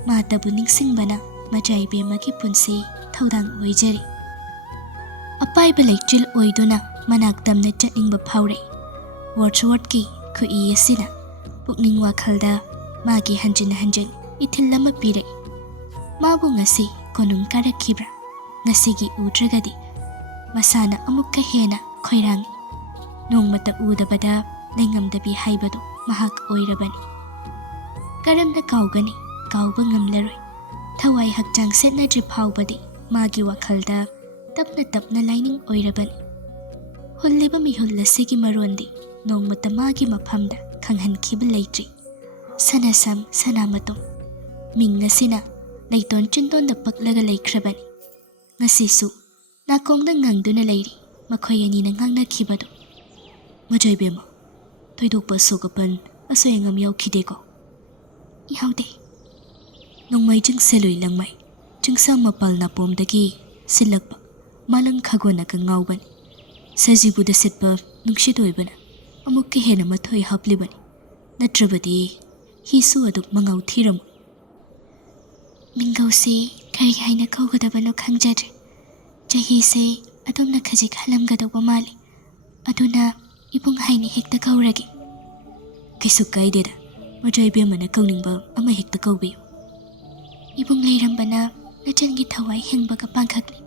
Matabu ningsingbana majaybe magi punsi thaudang oijari. Apaiba lekchil oiduna manakdamna chatningba phaurai. Wordsworth ki kui asina pukning wakhalda magi hanjin ithillama pirai. Mabu ngasi konung karakhibra ngasigi udragadi masana amukka hena khoirangi. Nongmata udabada lengamdabi haibadu mahak oirabani. Karamna kaugani kauba ngamlaroi. Thawai hakjang setna driphaubadi magi wakhalda tapna lining oirabani. Hulliba mihullasigi marondi nongmata magi maphamda khanghankhiba leitri. Sanasam sanamatum mingasina leiton chindonda paklaga leikrabani. Ngasisu nakongda ngangduna leiri makhoi anina ngangnakhibadu. Majaybema thoidokpa sogapan asoyangam yaukhideko. Yaude nongmay jing seloy langmay jingsa mapal na pomdagi silakpa malang khagona ka ngawbani. Sa zibuda sitpa nungshidoybana amukki hena mathoy haplibani. Natrabadi hisu aduk mangaw thiramu. Mingaw se kari haina kaugadabano khangjadre. Jahi se adumna khajik halamgadawba mali. Aduna ibung haini hekta kauragi. Kisu kaideda majaybe mana kauningba ama hekta kaubiyo. Ibung layrambana nachangi thawai hengbaga pangkhakli.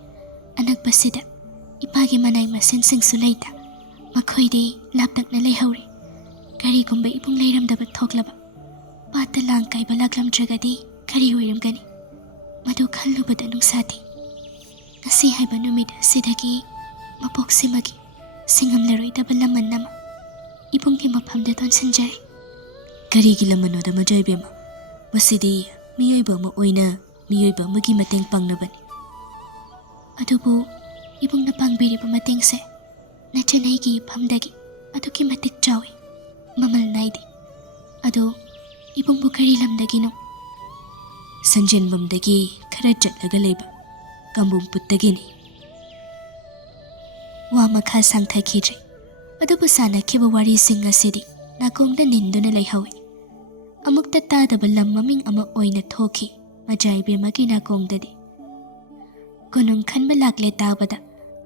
Anak basida ipagi manay masinsingsu layta. Makhoyde laptakna layhauri. Karigumba ibung layramdaba thoklaba. Pata lang kayba laglamdragadi kari oiramgani. Madu khallubada nungsati. Ngasi haiba numida sidagi mapoksimagi singamlaroidaba laman nama. Ibunggi maphamda tonsanjari. Karigi lamanoda majaybema masidi miyoyba ma oina miyoyba magi mateng pangnabani. Adubu ibung napangbiriba matengse nachanaygi phamdagi aduki matik chawi mamal naidi. Adu ibung bukari lamdagi no sanjin bamdagi khara chatlaga leba ꯀꯝꯕꯨꯡ ꯄꯨꯠꯇꯒꯤꯅꯤ꯫ ꯋꯥ ꯃꯈꯥ ꯁꯥꯡꯊꯈꯤꯗ꯭ꯔꯦ, ꯑꯗꯨꯕꯨ ꯁꯥꯟꯅꯈꯤꯕ ꯋꯥꯔꯤꯁꯤꯡ ꯑꯁꯤꯗꯤ ꯅꯥꯀꯣꯡꯗ ꯅꯤꯟꯗꯨꯅ ꯂꯩꯍꯧꯏ꯫ ꯑꯃꯨꯛꯇ ꯇꯥꯗꯕ ꯂꯝ ꯃꯃꯤꯡ ꯑꯃ ꯑꯣꯏꯅ ꯊꯣꯛꯈꯤ ꯃꯖꯥꯏꯕꯦꯝꯃꯒꯤ ꯅꯥꯀꯣꯡꯗꯗꯤ꯫ ꯀꯣꯅꯨꯡ ꯈꯟꯕ ꯂꯥꯛꯂꯦ ꯇꯥꯕꯗ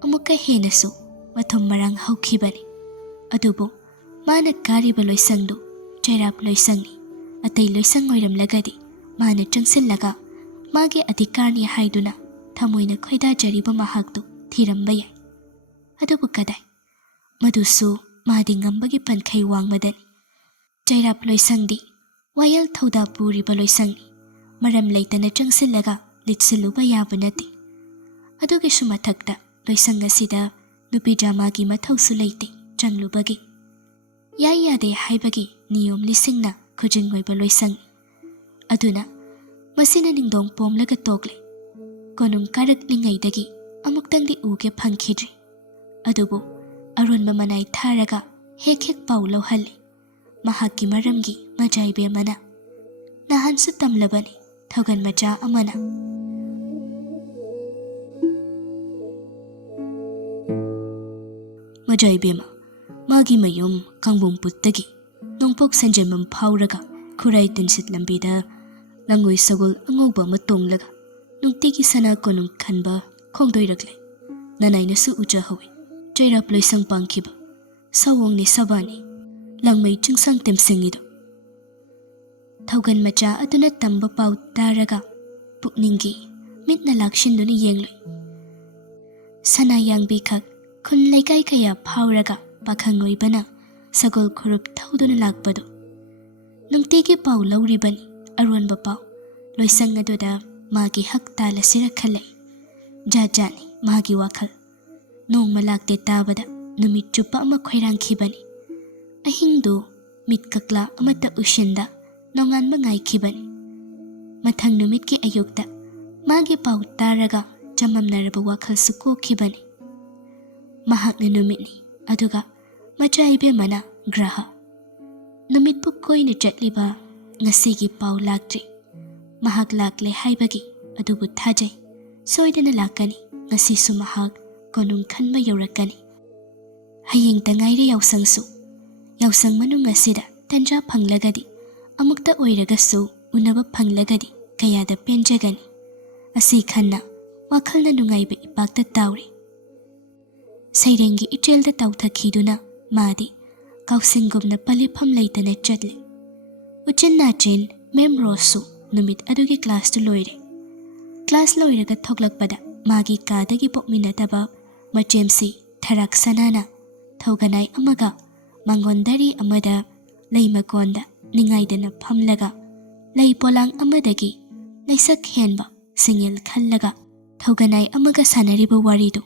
ꯑꯃꯨꯛꯀ ꯍꯦꯟꯅꯁꯨ ꯃꯊꯨꯝ ꯃꯔꯥꯡ ꯍꯧꯈꯤꯕꯅꯤ꯫ ꯑꯗꯨꯕꯨ ꯃꯥꯅ ꯀꯥꯔꯤꯕ ꯂꯣꯏꯁꯪꯗꯨ ꯆꯩꯔꯥꯞ ꯂꯣꯏꯁꯪꯅꯤ꯫ ꯑꯇꯩ ꯂꯣꯏꯁꯪ ꯑꯣꯏꯔꯝꯂꯒꯗꯤ ꯃꯥꯅ ꯆꯪꯁꯤꯜꯂꯒ ꯃꯥꯒꯤ ꯑꯙꯤꯀꯥꯔꯅꯤ ꯍꯥꯏꯗꯨꯅ ꯊꯃꯣꯏꯅ ꯈꯣꯏꯗꯥꯖꯔꯤꯕ ꯃꯍꯥꯛꯇꯨ ꯊꯤꯔꯝꯕ ꯌꯥꯏ꯫ ꯑꯗꯨꯕꯨ ꯀꯗꯥꯏ, ꯃꯗꯨꯁꯨ ꯃꯥꯗꯤ ꯉꯝꯕꯒꯤ ꯄꯟꯈꯩ ꯋꯥꯡꯃꯗꯅꯤ꯫ ꯆꯩꯔꯥꯞ ꯂꯣꯏꯁꯪꯗꯤ ꯋꯥꯌꯦꯜ ꯊꯧꯗꯥ ꯄꯨꯔꯤꯕ ꯂꯣꯏꯁꯪꯅꯤ꯫ ꯃꯔꯝ ꯂꯩꯇꯅ ꯆꯪꯁꯤꯜꯂꯒ ꯂꯤꯠꯁꯤꯜꯂꯨꯕ ꯌꯥꯕ ꯅꯠꯇꯦ꯫ ꯑꯗꯨꯒꯤꯁꯨ ꯃꯊꯛꯇ ꯂꯣꯏꯁꯪ ꯑꯁꯤꯗ ꯅꯨꯄꯤ ꯗ꯭ꯔꯥꯃꯥꯒꯤ ꯃꯊꯧꯁꯨ ꯂꯩꯇꯦ ꯆꯪꯂꯨꯕꯒꯤ꯫ ꯌꯥꯏ ꯌꯥꯗꯦ ꯍꯥꯏꯕꯒꯤ ꯅꯤꯌꯣꯝ ꯂꯤꯁꯤꯡꯅ ꯈꯨꯖꯤꯟ ꯑꯣꯏꯕ ꯂꯣꯏꯁꯪꯅꯤ꯫ ꯑꯗꯨꯅ ꯃꯁꯤꯅ ꯅꯤꯡꯗꯣꯡ ꯄꯣꯝꯂꯒ ꯇꯣꯛꯂꯦ꯫ ꯀꯣꯅꯨꯡ ꯀꯥꯔꯛꯂꯤꯉꯩꯗꯒꯤ ꯑꯃꯨꯛꯇꯪꯗꯤ ꯎꯒꯦ ꯐꯪꯈꯤꯗ꯭ꯔꯤ꯫ ꯑꯗꯨꯕꯨ ꯑꯔꯣꯟꯕ ꯃꯅꯥꯏ ꯊꯥꯔꯒ ꯍꯦꯛ ꯍꯦꯛ ꯄꯥꯎ ꯂꯧꯍꯜꯂꯤ ꯃꯍꯥꯛꯀꯤ ꯃꯔꯝꯒꯤ ꯃꯖꯥꯏꯕꯦꯝꯃꯅ꯫ ꯅꯍꯥꯟꯁꯨ ꯇꯝꯂꯕꯅꯤ ꯊꯧꯒꯟ ꯃꯆꯥ ꯑꯃꯅ꯫ ꯃꯖꯥꯏꯕꯦꯝꯃ ꯃꯥꯒꯤ ꯃꯌꯨꯝ ꯀꯥꯡꯕꯨꯡ ꯄꯨꯠꯇꯒꯤ ꯅꯣꯡꯄꯣꯛ ꯁꯟꯖꯦꯟꯕꯝ ꯐꯥꯎꯔꯒ ꯈꯨꯔꯥꯏ ꯇꯤꯟꯁꯤꯠ ꯂꯝꯕꯤꯗ ꯂꯪꯉꯣꯏ ꯁꯒꯣꯜ ꯑꯉꯧꯕ ꯑꯃ ꯇꯣꯡꯂꯒ ꯅꯨꯡꯇꯤꯒꯤ ꯁꯅꯥ ꯀꯣꯅꯨꯡ ꯈꯟꯕ ꯈꯣꯡꯗꯣꯏꯔꯛꯂꯦ꯫ ꯅꯅꯥꯏꯅꯁꯨ ꯎꯖꯍꯧꯏ ꯆꯩꯔꯥꯞ ꯂꯣꯏꯁꯪ ꯄꯥꯡꯈꯤꯕ ꯁꯑꯣꯡꯅꯤ ꯁꯕꯥꯅꯤ ꯂꯪꯃꯩ ꯆꯤꯡꯁꯥꯡ ꯇꯦꯝꯁꯤꯡꯉꯤꯗꯣ꯫ ꯊꯧꯒꯟ ꯃꯆꯥ ꯑꯗꯨꯅ ꯇꯝꯕ ꯄꯥꯎ ꯇꯥꯔꯒ ꯄꯨꯛꯅꯤꯡꯒꯤ ꯃꯤꯠꯅ ꯂꯥꯛꯁꯤꯟꯗꯨꯅ ꯌꯦꯡꯂꯨꯏ꯫ ꯁꯅꯥ ꯌꯥꯡꯕꯤꯈꯛ ꯈꯨꯟ ꯂꯩꯀꯥꯏ ꯀꯌꯥ ꯐꯥꯎꯔꯒ ꯄꯥꯈꯪ ꯑꯣꯏꯕꯅ ꯁꯒꯣꯜ ꯈꯨꯔꯨꯞ ꯊꯧꯗꯨꯅ ꯂꯥꯛꯄꯗꯣ꯫ ꯅꯨꯡꯇꯤꯒꯤ ꯄꯥꯎ ꯂꯧꯔꯤꯕꯅꯤ ꯑꯔꯣꯟꯕ ꯄꯥꯎ꯫ ꯂꯣꯏꯁꯪ ꯑꯗꯨꯗ ꯃꯥꯒꯤ ꯍꯛ ꯇꯥꯜꯂꯁꯤꯔ ꯈꯜꯂꯛꯏ꯫ ꯖꯥꯠ ꯖꯥꯠꯅꯤ ꯃꯥꯒꯤ ꯋꯥꯈꯜ꯫ ꯅꯣꯡꯃ ꯂꯥꯛꯇꯦ ꯇꯥꯕꯗ ꯅꯨꯃꯤꯠ ꯆꯨꯞꯄ ꯑꯃ ꯈꯣꯏꯔꯥꯡꯈꯤꯕꯅꯤ꯫ ꯑꯍꯤꯡꯗꯨ ꯃꯤꯠ ꯀꯛꯂꯥ ꯑꯃꯠꯇ ꯎꯏꯁꯤꯟꯗ ꯅꯣꯡꯉꯥꯟꯕ ꯉꯥꯏꯈꯤꯕꯅꯤ꯫ ꯃꯊꯪ ꯅꯨꯃꯤꯠꯀꯤ ꯑꯌꯨꯛꯇ ꯃꯥꯒꯤ ꯄꯥꯎ ꯇꯥꯔꯒ ꯆꯃꯝꯅꯔꯕ ꯋꯥꯈꯜꯁꯨ ꯀꯣꯛꯈꯤꯕꯅꯤ꯫ ꯃꯍꯥꯛꯅ ꯅꯨꯃꯤꯠꯅꯤ, ꯑꯗꯨꯒ ꯃꯆꯥꯏꯕꯦꯝꯃꯅ ꯒ꯭ꯔꯍ꯫ ꯅꯨꯃꯤꯠꯄꯨ ꯀꯣꯏꯅ ꯆꯠꯂꯤꯕ ꯉꯁꯤꯒꯤ ꯄꯥꯎ ꯂꯥꯛꯇ꯭ꯔꯤ꯫ ꯃꯍꯥꯛ ꯂꯥꯛꯂꯦ ꯍꯥꯏꯕꯒꯤ ꯑꯗꯨꯕꯨ ꯊꯥꯖꯩ ꯁꯣꯏꯗꯅ ꯂꯥꯛꯀꯅꯤ꯫ ꯉꯁꯤꯁꯨ ꯃꯍꯥꯛ ꯀꯣꯅꯨꯡ ꯈꯟꯕ ꯌꯧꯔꯛꯀꯅꯤ꯫ ꯍꯌꯦꯡꯇ ꯉꯥꯏꯔꯦ ꯌꯥꯎꯁꯪꯁꯨ꯫ ꯌꯥꯎꯁꯪ ꯃꯅꯨꯡ ꯑꯁꯤꯗ ꯇꯟꯖꯥ ꯐꯪꯂꯒꯗꯤ, ꯑꯃꯨꯛꯇ ꯑꯣꯏꯔꯒꯁꯨ ꯎꯅꯕ ꯐꯪꯂꯒꯗꯤ ꯀꯌꯥꯗ ꯄꯦꯟꯖꯒꯅꯤ꯫ ꯑꯁꯤ ꯈꯟꯅ ꯋꯥꯈꯜꯅ ꯅꯨꯡꯉꯥꯏꯕ ꯏꯄꯥꯛꯇ ꯇꯥꯎꯔꯤ꯫ ꯁꯩꯔꯦꯡꯒꯤ ꯏꯆꯦꯜꯗ ꯇꯥꯎꯊꯈꯤꯗꯨꯅ ꯃꯥꯗꯤ ꯀꯥꯎꯁꯤꯡꯒꯨꯝꯅ ꯄꯂꯤꯐꯝ ꯂꯩꯇꯅ ꯆꯠꯂꯤ꯫ ꯎꯆꯤꯟ ꯅꯥꯆꯤꯟ ꯃꯦꯝ ꯔꯣꯁꯁꯨ ꯅꯨꯃꯤꯠ ꯑꯗꯨꯒꯤ ꯀ꯭ꯂꯥꯁꯇꯨ ꯂꯣꯏꯔꯦ꯫ ꯀ꯭ꯂꯥꯁ ꯂꯣꯏꯔꯒ ꯊꯣꯛꯂꯛꯄꯗ ꯃꯥꯒꯤ ꯀꯥꯗꯒꯤ ꯄꯣꯛꯃꯤꯟꯅꯗꯕ ꯃꯆꯦꯝꯁꯤ ꯊꯔꯥꯛ ꯁꯅꯥꯅ ꯊꯧꯒꯅꯥꯏ ꯑꯃꯒ ꯃꯥꯡꯒꯣꯟꯗꯥꯔꯤ ꯑꯃꯗ ꯂꯩ ꯃꯀꯣꯟꯗ ꯅꯤꯡꯉꯥꯏꯗꯅ ꯐꯝꯂꯒ ꯂꯩ ꯄꯣꯂꯥꯡ ꯑꯃꯗꯒꯤ ꯂꯩꯁꯛ ꯍꯦꯟꯕ ꯁꯤꯡꯌꯦꯜ ꯈꯜꯂꯒ ꯊꯧꯒꯅꯥꯏ ꯑꯃꯒ ꯁꯥꯟꯅꯔꯤꯕ ꯋꯥꯔꯤꯗꯨ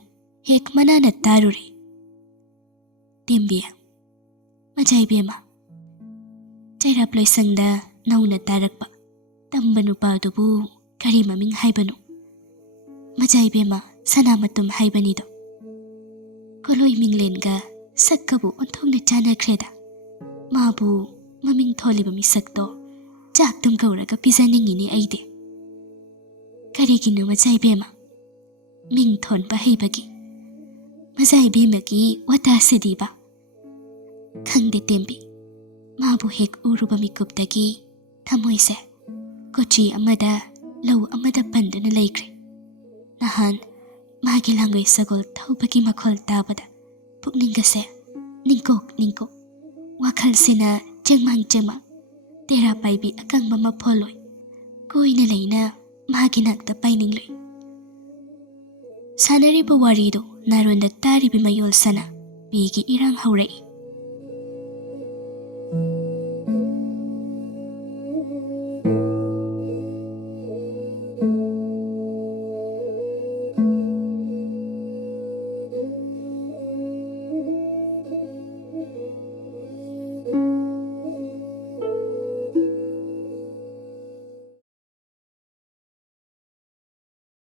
ꯍꯦꯛ ꯃꯅꯥꯅ ꯇꯥꯔꯨꯔꯦ꯫ ꯇꯦꯝꯕꯤ, ꯃꯖꯥꯏꯕꯦꯝꯃ, ꯆꯩꯔꯥꯞ ꯂꯣꯏꯁꯪꯗ ꯅꯧꯅ ꯇꯥꯔꯛꯄ ꯇꯝꯕ ꯅꯨꯄꯥꯗꯨꯕꯨ ꯀꯔꯤ ꯃꯃꯤꯡ ꯍꯥꯏꯕꯅꯣ? ꯃꯖꯥꯏꯕꯦꯝꯃ ꯁꯅꯥꯃꯇꯨꯝ ꯍꯥꯏꯕꯅꯤꯗꯣ꯫ ꯀꯣꯂꯣꯏ ꯃꯤꯡꯂꯦꯟꯒ ꯁꯛꯀꯕꯨ ꯑꯣꯟꯊꯣꯛꯅ ꯆꯥꯟꯅꯈ꯭ꯔꯦꯗ꯫ ꯃꯥꯕꯨ ꯃꯃꯤꯡ ꯊꯣꯜꯂꯤꯕ ꯃꯤꯁꯛꯇꯣ ꯆꯥꯛꯇꯨꯝ ꯀꯧꯔꯒ ꯄꯤꯖꯅꯤꯡꯉꯤꯅꯤ ꯑꯩꯗꯤ꯫ ꯀꯔꯤꯒꯤꯅꯣ ꯃꯖꯥꯏꯕꯦꯝꯃ? ꯃꯤꯡ ꯊꯣꯟꯕ ꯍꯩꯕꯒꯤ꯫ ꯃꯖꯥꯏꯕꯦꯝꯃꯒꯤ ꯋꯥꯇꯥꯁꯤꯗꯤꯕ꯫ ꯈꯪꯗꯦ ꯇꯦꯝꯕꯤ, ꯃꯥꯕꯨ ꯍꯦꯛ ꯎꯔꯨꯕ ꯃꯤꯀꯨꯞꯇꯒꯤ ꯊꯃꯣꯏꯁꯦ ꯀꯣꯆꯤ ꯑꯃꯗ ꯂꯧ ꯑꯃꯗ ꯄꯟꯗꯨꯅ ꯂꯩꯈ꯭ꯔꯦ꯫ ꯅꯍꯥꯟ ꯃꯥꯒꯤ ꯂꯪꯉꯣꯏ ꯁꯒꯣꯜ ꯊꯧꯕꯒꯤ ꯃꯈꯣꯜ ꯇꯥꯕꯗ ꯄꯨꯛꯅꯤꯡꯒꯁꯦ ꯅꯤꯡꯀꯣꯛ ꯅꯤꯡꯀꯣꯛ, ꯋꯥꯈꯜꯁꯤꯅ ꯆꯦꯡꯃꯥꯡ ꯆꯦꯡꯃꯥꯡ, ꯇꯦꯔꯥ ꯄꯥꯏꯕꯤ ꯑꯀꯪꯕ ꯃꯐꯣꯜꯂꯣꯏ ꯀꯣꯏꯅ ꯂꯩꯅ ꯃꯥꯒꯤ ꯅꯥꯛꯇ ꯄꯥꯏꯅꯤꯡꯂꯨꯏ꯫ ꯁꯥꯟꯅꯔꯤꯕ ꯋꯥꯔꯤꯗꯨ ꯅꯥꯔꯣꯟꯗ ꯇꯥꯔꯤꯕ ꯃꯌꯣꯜ ꯁꯅ ꯄꯤꯒꯤ ꯏꯔꯥꯡ ꯍꯧꯔꯛꯏ꯫